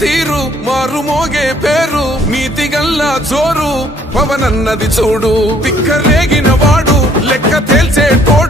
తీరు మారు మోగే పేరు నీతి గల్లా చోరు పవనన్నది చూడు పిక్క రేగిన వాడు లెక్క తేల్చే తోడు.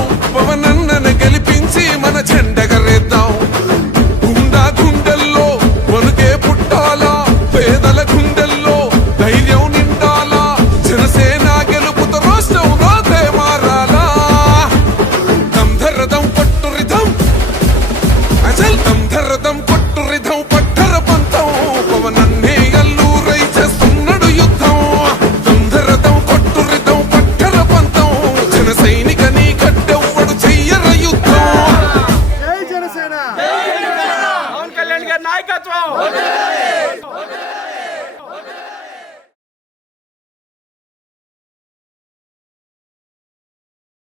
Nike 12.